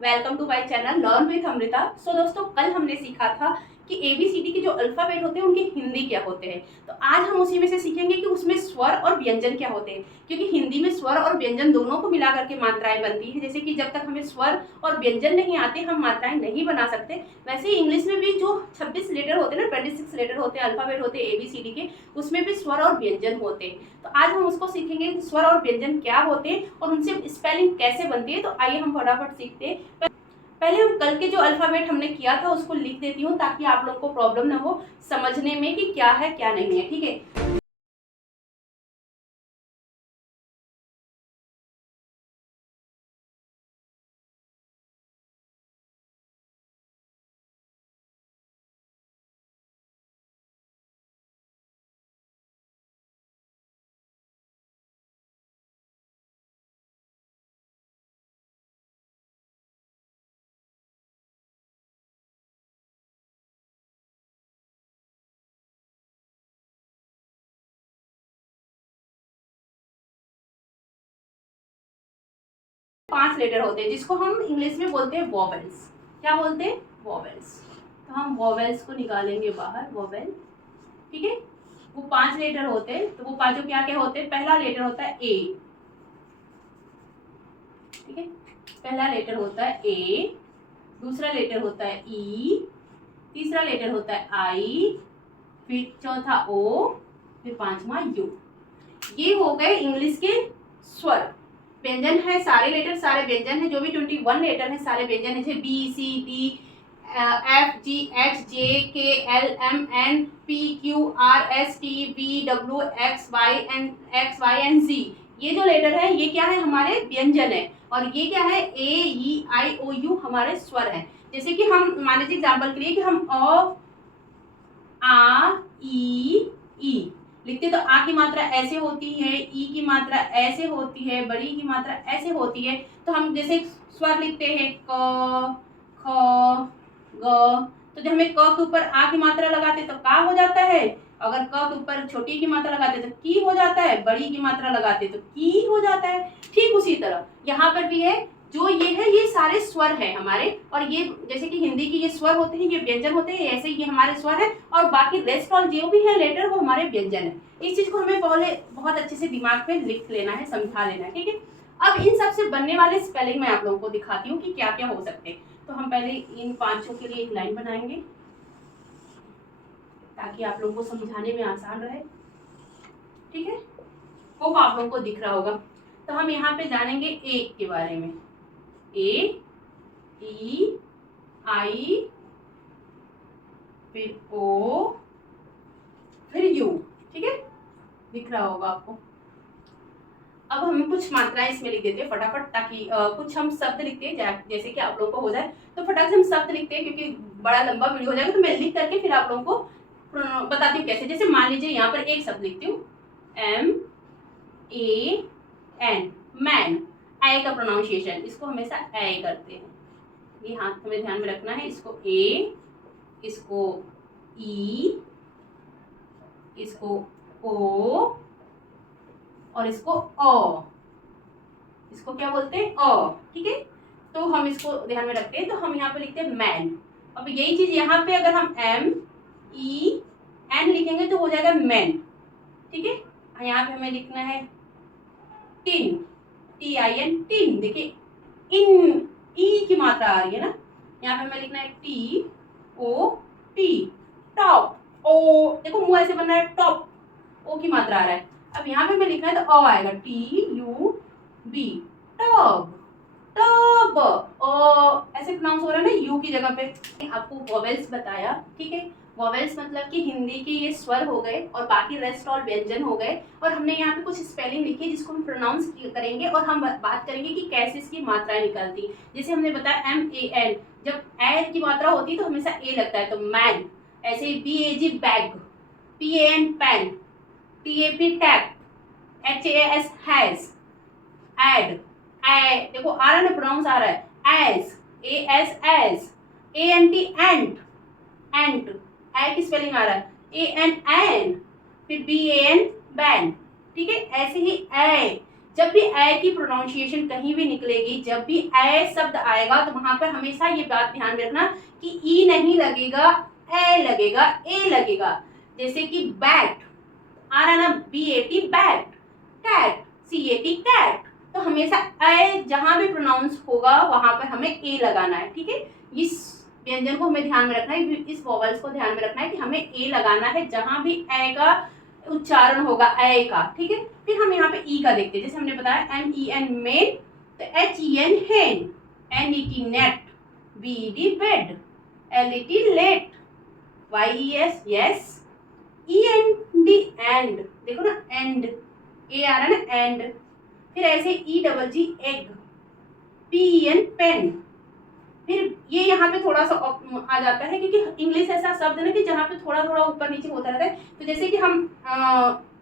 Welcome to my channel learn with Amrita. So दोस्तों, कल हमने सीखा था कि एबीसीडी के जो अल्फाबेट होते हैं उनके हिंदी क्या होते हैं। तो आज हम उसी में से सीखेंगे कि उसमें स्वर और व्यंजन क्या होते हैं, क्योंकि हिंदी में स्वर और व्यंजन दोनों को मिला करके मात्राएं बनती है। जैसे कि जब तक हमें स्वर और व्यंजन नहीं आते हम मात्राएं नहीं बना सकते, वैसे ही इंग्लिश में भी जो 26 लेटर होते हैं ना, 26 लेटर होते हैं, अल्फाबेट होते हैं एबीसीडी के, उसमें भी स्वर और व्यंजन होते हैं। तो आज हम उसको सीखेंगे कि स्वर और व्यंजन क्या होते हैं और उनसे स्पेलिंग कैसे बनती है। तो आइए हम फटाफट सीखते हैं। पहले हम कल के जो अल्फाबेट हमने किया था उसको लिख देती हूँ ताकि आप लोग को प्रॉब्लम ना हो समझने में कि क्या है क्या नहीं है। ठीक है, पांच लेटर होते हैं जिसको हम इंग्लिश में बोलते हैं वॉवेल्स। क्या बोलते हैं? वॉवेल्स। तो हम वॉवेल्स को निकालेंगे बाहर, वॉवेल। ठीक है, वो पांच लेटर होते हैं। तो वो पांचों क्या क्या होते हैं? पहला लेटर होता है ए। ठीक है, पहला लेटर होता है ए, दूसरा लेटर होता है ई, तीसरा लेटर होता है आई, फिर चौथा ओ, फिर पांचवा यू। ये हो गए इंग्लिश के स्वर। व्यंजन है सारे लेटर, सारे व्यंजन है, जो भी 21 लेटर है सारे व्यंजन है, जैसे B C D F G H J K L M N P Q R S T V W X Y and Z. ये जो लेटर है ये क्या है? हमारे व्यंजन है। और ये क्या है? ए ई आई ओ यू हमारे स्वर है। जैसे कि हम मान लीजिए एग्जाम्पल के लिए कि हम अ आ ई लिखते तो आ की मात्रा ऐसे होती है, ई की मात्रा ऐसे होती है, बड़ी की मात्रा ऐसे होती है। तो हम जैसे स्वर लिखते हैं क ख ग, तो जब हमें क के ऊपर आ की मात्रा लगाते तो का हो जाता है। अगर क के ऊपर छोटी की मात्रा लगाते तो की हो जाता है, बड़ी की मात्रा लगाते तो की हो जाता है। ठीक उसी तरह यहाँ पर भी है। जो ये है ये सारे स्वर है हमारे, और ये जैसे कि हिंदी की ये स्वर होते हैं, ये व्यंजन होते हैं, ऐसे ये हमारे स्वर है। और बाकी रेस्ट ऑल जो भी है लेटर वो हमारे व्यंजन है। इस चीज को हमें पहले बहुत अच्छे से दिमाग में लिख लेना है, समझा लेना है। ठीक है, अब इन सब से बनने वाले स्पेलिंग मैं आप लोगों को दिखाती हूँ कि क्या क्या हो सकते हैं। तो हम पहले इन पांचों के लिए एक लाइन बनाएंगे ताकि आप लोगों को समझाने में आसान रहे। ठीक है, होप आप लोगों को दिख रहा होगा। तो हम यहाँ पे जानेंगे ए के बारे में। ए ई आई, फिर ओ, फिर यू। ठीक है, दिख रहा होगा आपको। अब हम कुछ मात्राएं इसमें लिख देते हैं फटाफट, ताकि कुछ हम शब्द लिखते हैं जैसे कि आप लोगों को हो जाए। तो फटाक से हम शब्द लिखते हैं क्योंकि बड़ा लंबा वीडियो हो जाएगा। तो मैं लिख करके फिर आप लोगों को बताती हूँ कैसे। जैसे मान लीजिए यहाँ पर एक शब्द लिखती हूँ, एम ए एन, मैन। ए का प्रोनाउंसिएशन, इसको हमेशा ए करते हैं। ये हाथ हमें ध्यान में रखना है। इसको ए, इसको ई, इसको ओ, और इसको अ। इसको क्या बोलते हैं? अ। ठीक है, तो हम इसको ध्यान में रखते हैं। तो हम यहाँ पे लिखते हैं मैन। अब यही चीज यहाँ पे अगर हम एम ई एन लिखेंगे तो हो जाएगा मैन। ठीक है, यहाँ पे हमें लिखना है tin, T I N, tin. देखिए इन, ई की मात्रा आ रही है ना, यहाँ पे हमें लिखना है टी ओ टी, टॉप। ओ देखो मुंह ऐसे बन रहा है, टॉप, ओ की मात्रा आ रहा है। अब यहाँ पे हमें लिखना है तो अ आएगा, T U B, tub, tub. ऐसे प्रोनाउंस हो रहा है ना यू की जगह पे। आपको वॉवेल्स बताया। ठीक है, वॉवेल्स मतलब कि हिंदी के ये स्वर हो गए और बाकी रेस्ट ऑल व्यंजन हो गए। और हमने यहाँ पे कुछ स्पेलिंग लिखी है जिसको हम प्रोनाउंस करेंगे और हम बात करेंगे कि कैसे इसकी मात्राएं निकलती। जैसे हमने बताया एम ए एन, जब ए की मात्रा होती है तो हमेशा ए लगता है, तो मैन। ऐसे ही B A G bag, P A N pan, T A P tap, H A S has, ad, A देखो आ रहा है ना, प्रोनाउंस आ रहा है, as, A S as, A N T ant, ant, A की स्पेलिंग आ रहा है, ए एन एन, फिर बी ए एन बैन। ठीक है, ऐसे ही ए, जब भी ए की प्रोनाउंसिएशन कहीं भी निकलेगी, जब भी ए शब्द आएगा तो वहां पर हमेशा ये बात ध्यान में रखना कि ई नहीं लगेगा, ए लगेगा, ए लगेगा। जैसे कि बैट आ रहा ना, BAT bat, cat CAT cat, तो हमेशा ए जहां भी प्रोनाउंस होगा वहां पर हमें ए लगाना है, ठीक है। इस व्यंजन को हमें ध्यान में रखना है, इस वॉवल्स को ध्यान में रखना है कि हमें ए लगाना है जहां भी ए का उच्चारण होगा, ए का, ठीक है। फिर हम यहाँ पे ई का देखते हैं, जैसे हमने बताया MEN मेन, तो HEN hen, NET net, BED bed, LET let, YES yes, END end, देखो ना एंड, ए आ रहा है ना एंड। फिर ऐसे EGG एग, PEN पेन। फिर ये यहाँ पे थोड़ा सा आ जाता है क्योंकि इंग्लिश ऐसा शब्द है ना कि जहाँ पे थोड़ा थोड़ा ऊपर नीचे होता रहता है। तो जैसे कि हम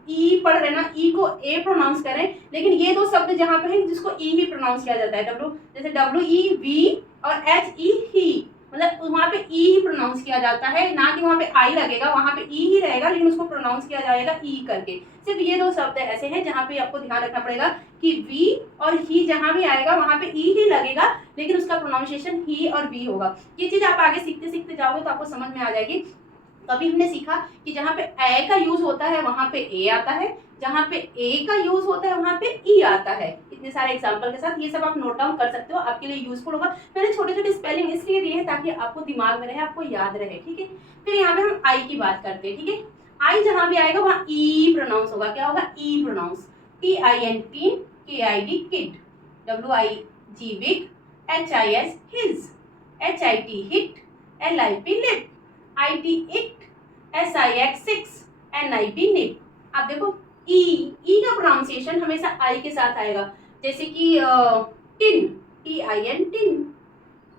ई पढ़ रहे ना, ई को ए प्रोनाउंस करें, लेकिन ये दो शब्द जहाँ पे है जिसको ई ही प्रोनाउंस किया जाता है, डब्ल्यू, जैसे WEV और HE ही, मतलब वहाँ पे ई ही प्रोनाउंस किया जाता है, ना कि वहाँ पे आई लगेगा, वहाँ पे ई ही रहेगा लेकिन उसको प्रोनाउंस किया जाएगा ई करके। सिर्फ ये दो शब्द ऐसे हैं जहाँ पे आपको ध्यान रखना पड़ेगा कि वी और ही जहाँ भी आएगा वहाँ पे ई ही लगेगा, लेकिन उसका प्रोनाउंसिएशन ही और वी होगा। ये चीज आप आगे सीखते सीखते जाओगे तो आपको समझ में आ जाएगी। तो अभी हमने सीखा कि जहाँ पे ए का यूज होता है वहाँ पे ए आता है, जहाँ पे ए का यूज होता है वहाँ पे ई आता है। इतने सारे एग्जाम्पल के साथ ये सब आप नोट डाउन कर सकते हो, आपके लिए यूजफुल होगा। मैंने छोटे छोटे स्पेलिंग इसलिए दिए हैं ताकि आपको दिमाग में रहे, आपको याद रहे, ठीक है। फिर यहाँ पे हम आई की बात करते हैं, ठीक है। आई जहाँ भी आएगा वहाँ ई प्रोनाउंस होगा, क्या होगा, E pronounce. TIN tin, KID kid, WIG wig, HIS his, HIT hit, LIP lip, IT it, SIX six, NIP nip. आप देखो ई का प्रोनाउंसिएशन हमेशा आई के साथ आएगा, जैसे कि टिन, TIN टिन,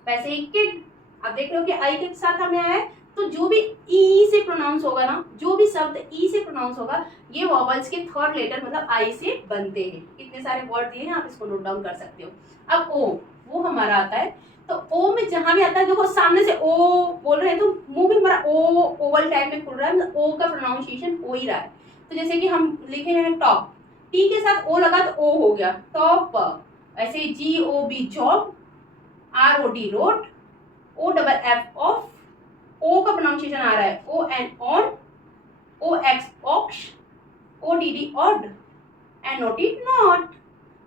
वैसे ही किड। आप देख रहे हो कि आई के साथ हमें आया है, तो जो भी ई से प्रोनाउंस होगा ना, जो भी शब्द ई से प्रोनाउंस होगा, ये वॉवल्स के थर्ड लेटर मतलब आई से बनते हैं। इतने सारे वर्ड दिए हैं, आप इसको नोट डाउन कर सकते हो। अब ओ, वो हमारा आता है, तो ओ में जहां भी आता है, देखो सामने से ओ बोल रहे हैं तो मुंह भी हमारा ओ ओवल टाइप में खुल रहा है, मतलब ओ का प्रोनाउंसिएशन हो ही रहा है। तो जैसे कि हम लिखे हैं टॉप, टी के साथ ओ लगा तो ओ हो गया टॉप। ऐसे GOB job, ROD rod, OFF off, O का प्रोनाउंसिएशन आ रहा है ON on, OX ox, ODD odd, NOT not.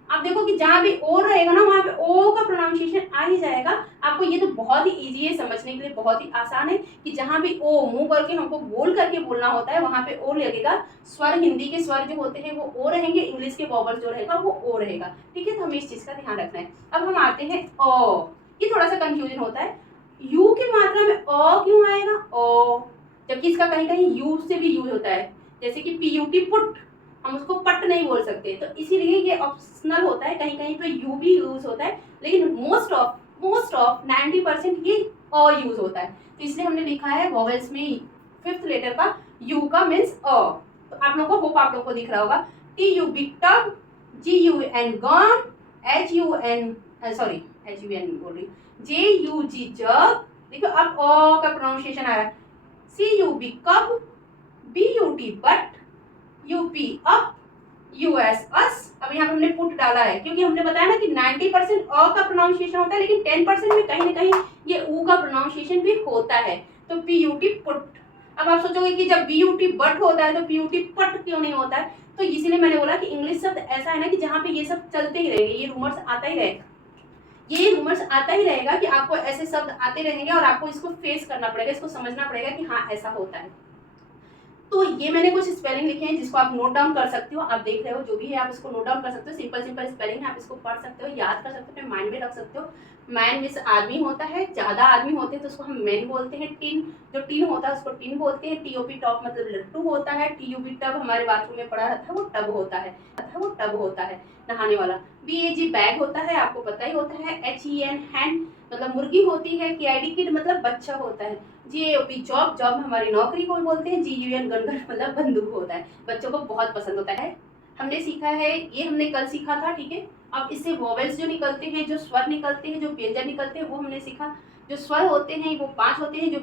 आप देखो कि जहां भी ओ रहेगा ना वहां पे ओ का प्रोनाउंसिएशन आ ही जाएगा। आपको ये तो बहुत ही इजी है, समझने के लिए बहुत ही आसान है कि जहां भी ओ मुंह करके हमको बोल करके बोलना होता है वहां पे ओ लगेगा। स्वर, हिंदी के स्वर जो होते हैं वो ओ रहेंगे, इंग्लिश के वॉवल जो रहेगा वो ओ रहेगा, ठीक है। तो हमें इस चीज का ध्यान रखना है। अब हम आते हैं ओ, ये थोड़ा सा कंफ्यूजन होता है, यू की मात्रा में अ क्यों आएगा ओ, जबकि इसका कहीं कहीं यू से भी यूज होता है, जैसे कि PUT पुट, हम उसको पट नहीं बोल सकते, तो इसीलिए ये ऑप्शनल होता है, कहीं कहीं पे यू भी यूज होता है, लेकिन मोस्ट ऑफ 90% ये अ यूज होता है। तो इसलिए हमने लिखा है वॉवेल्स में फिफ्थ लेटर का यू का मीन्स अ। तो आप लोगों को होप आप लोगों को दिख रहा होगा, TU big tub, GUN gone, HUN बोल रही, JUG जग। देखो अब अ का प्रोनाउंसिएशन आ रहा है, CU बिग कब, BUT but, UP up, US अस। अब यहाँ पे हमने पुट डाला है क्योंकि हमने बताया ना कि 90% अ का प्रोनाउंसिएशन होता है, लेकिन 10% में कहीं ना कहीं ये ऊ का प्रोनाउंसिएशन भी होता है, तो PUT पुट। अब आप सोचोगे कि जब BUT बट होता है तो PUT पट क्यों नहीं होता है, तो इसीलिए मैंने बोला कि इंग्लिश शब्द ऐसा है ना कि जहाँ पे ये सब चलते ही रहेंगे, ये रूमर्स आता ही रहेगा, ये रूमर्स आता ही रहेगा कि आपको ऐसे शब्द आते रहेंगे और आपको इसको फेस करना पड़ेगा, इसको समझना पड़ेगा कि हाँ ऐसा होता है। तो ये मैंने कुछ स्पेलिंग लिखे हैं जिसको आप नोट डाउन कर सकते हो, आप देख रहे हो जो भी है आप इसको नोट डाउन कर सकते हो। सिंपल सिंपल स्पेलिंग है, आप इसको पढ़ सकते हो, याद कर सकते हो, अपने माइंड में रख सकते हो। मैन मीन्स आदमी होता है, ज्यादा आदमी होते हैं तो उसको हम मैन बोलते हैं। टिन, जो टिन होता है उसको टिन बोलते हैं। TOP टॉप मतलब लट्टू होता है। TUB टब, हमारे बाथरूम में पड़ा रहता है वो टब होता है, वो टब होता है नहाने वाला। BAG बैग होता है, आपको पता ही होता है। HEN हैंड मतलब मुर्गी होती है। KID किड मतलब बच्चा होता है। GOP जॉब, जॉब हमारी नौकरी को बोलते हैं। GUN गन मतलब बंदूक होता है, बच्चों को बहुत पसंद होता है। हमने सीखा है, ये हमने कल सीखा था, ठीक है। अब इससे वॉवेल्स जो निकलते हैं, जो स्वर निकलते हैं, जो व्यंजन निकलते हैं वो हमने सीखा। जो स्वर होते हैं वो 5 होते हैं, जो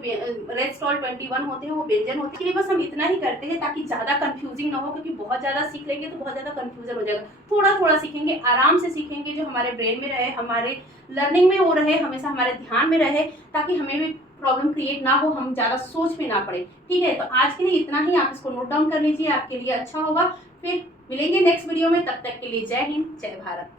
रेस्टॉल 21 होते हैं वो व्यंजन होते हैं। इसलिए बस हम इतना ही करते हैं ताकि ज़्यादा कंफ्यूजिंग ना हो, क्योंकि बहुत ज़्यादा सीख लेंगे तो बहुत ज़्यादा कंफ्यूजन हो जाएगा। थोड़ा थोड़ा सीखेंगे, आराम से सीखेंगे, जो हमारे ब्रेन में रहे, हमारे लर्निंग में वो रहे, हमेशा हमारे ध्यान में रहे, ताकि हमें भी प्रॉब्लम क्रिएट ना हो, हम ज़्यादा सोच में ना पड़े। ठीक है, तो आज के लिए इतना ही, आप इसको नोट डाउन कर लीजिए, आपके लिए अच्छा होगा। फिर मिलेंगे नेक्स्ट वीडियो में, तब तक के लिए जय हिंद, जय भारत।